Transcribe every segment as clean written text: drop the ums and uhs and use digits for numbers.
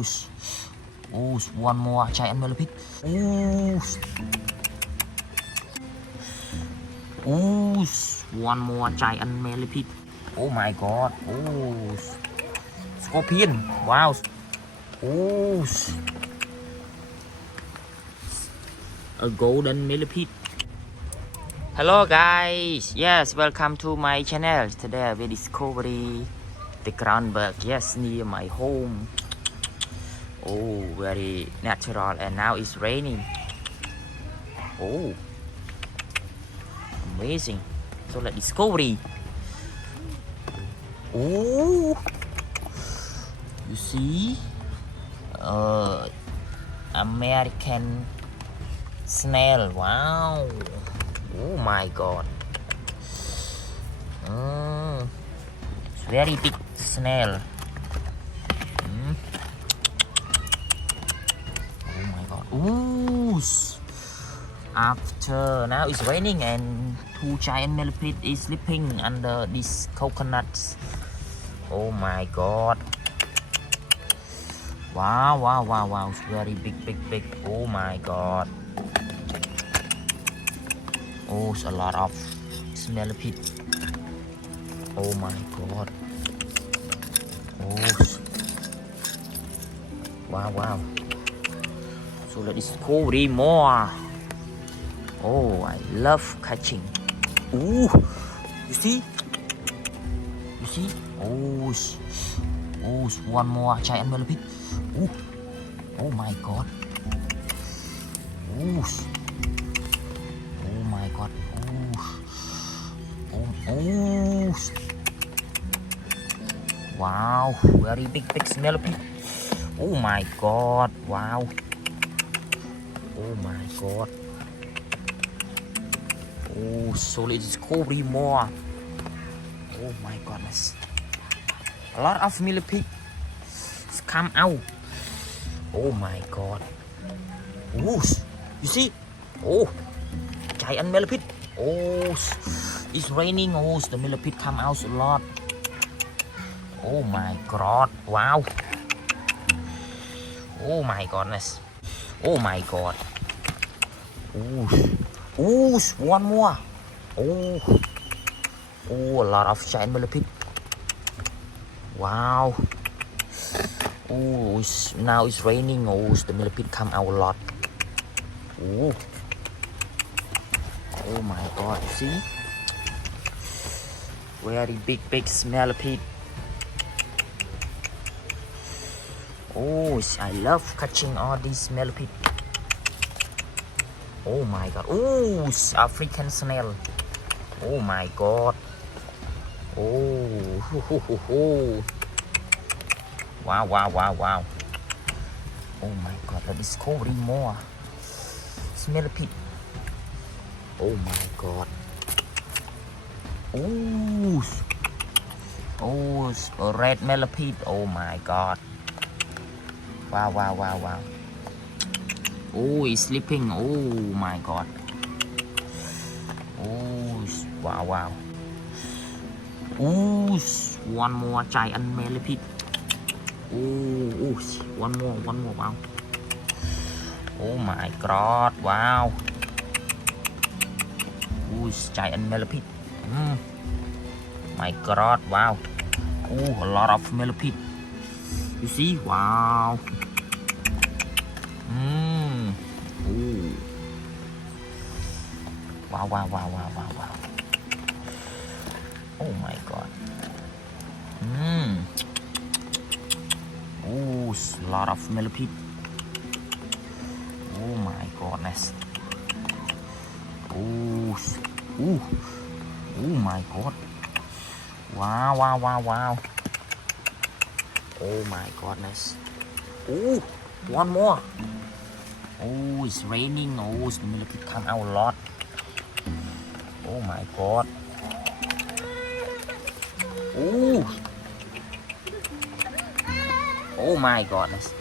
Oh, one more giant millipede. Oh, one more giant millipede. Oh my god. Oh, scorpion. Wow. Oh, a golden millipede. Hello guys. Yes, welcome to my channel. Today we discover the groundbug. Yes, near my home. Oh, very natural, and now it's raining. Oh, amazing. So let's discovery. Oh, you see, American snail. Wow. Oh my god. It's very big snail. Oh my god. Ooh. After now it's raining and two giant millipede is sleeping under these coconuts. Oh my god. Wow. It's very big. Oh my god. Oh, it's a lot of millipede. Oh my god. Oh. Wow. So let's discover more. Oh, I love catching. Ooh, you see? Oh, one more giant millipede. Oh my god. Oh my god. Oh. Wow, very big millipede. Oh my god. Wow. Oh my god. Oh, so let's discover more. Oh my goodness. A lot of millipedes come out. Oh my god. Oh, you see? Oh, giant millipede. Oh, it's raining. Oh, the millipede come out a lot. Oh my god. Wow. Oh my goodness. Oh my god. Oh, one more. Oh, a lot of giant millipede. Wow. Oh, now it's raining. Oh, the millipede come out a lot. Oh my god. See? Very big millipede. Oh, I love catching all these millipede. Oh my god. Oh, African snail. Oh my god. Oh. Wow. Oh my god. Let's discover more. Millipede. Oh my god. Oh, a red millipede. Oh my god. Wow. Oh, he's sleeping. Oh my god. Oh, wow. Oh, one more giant millipede. Oh, one more. Wow. Oh my god. Wow. Oh, giant millipede. My god. Wow. Oh, a lot of millipede. You see? Wow. Ooh. Wow. Oh my god. Oh, a lot of millipede. Oh my goodness. Oh my god. Wow. Oh my goodness. Oh, one more. Oh, it's raining. Oh, the millipede come out a lot. Oh my god. Oh my goodness.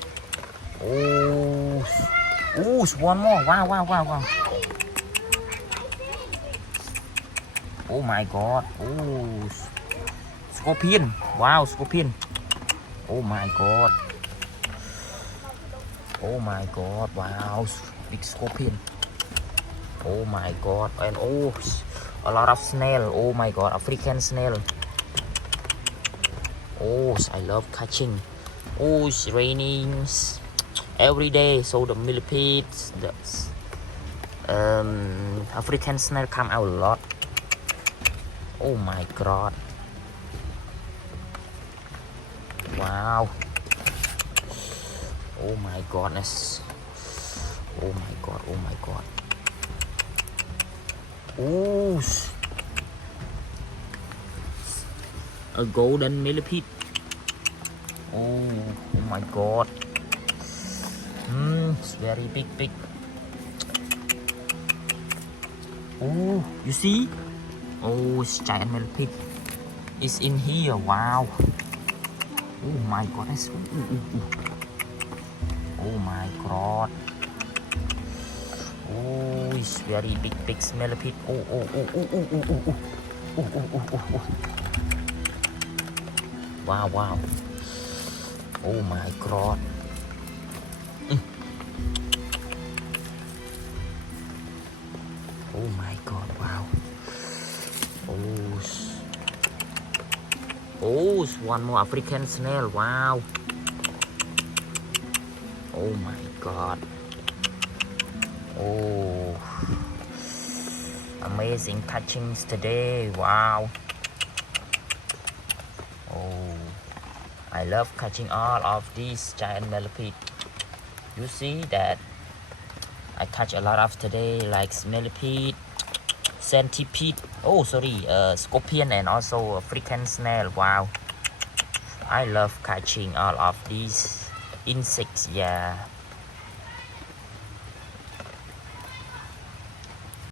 Oh, it's one more. Wow. Oh my god. Oh, scorpion. Wow, scorpion. Oh my god. Oh my god, wow, big scorpion. Oh my god, and oh, a lot of snail. Oh my god, African snail. Oh, I love catching. Oh, it's raining every day, so the millipedes, the African snail come out a lot. Oh my god. Wow. Oh my godness. Oh my god, oh my god. Oh, a golden millipede. Oh my god. It's very big. Oh, you see? Oh, it's giant millipede. It's in here. Wow. Oh my goodness. Oh my god. Oh, it's very big millipede. Oh. Wow. Oh my god. Oh my god, wow. Oh, one more African snail, wow. Oh my god. Oh, amazing catchings today, wow. Oh, I love catching all of these giant millipede. You see that I catch a lot of today, like millipede, centipede, oh sorry, scorpion, and also African snail. Wow, I love catching all of these insects. Yeah.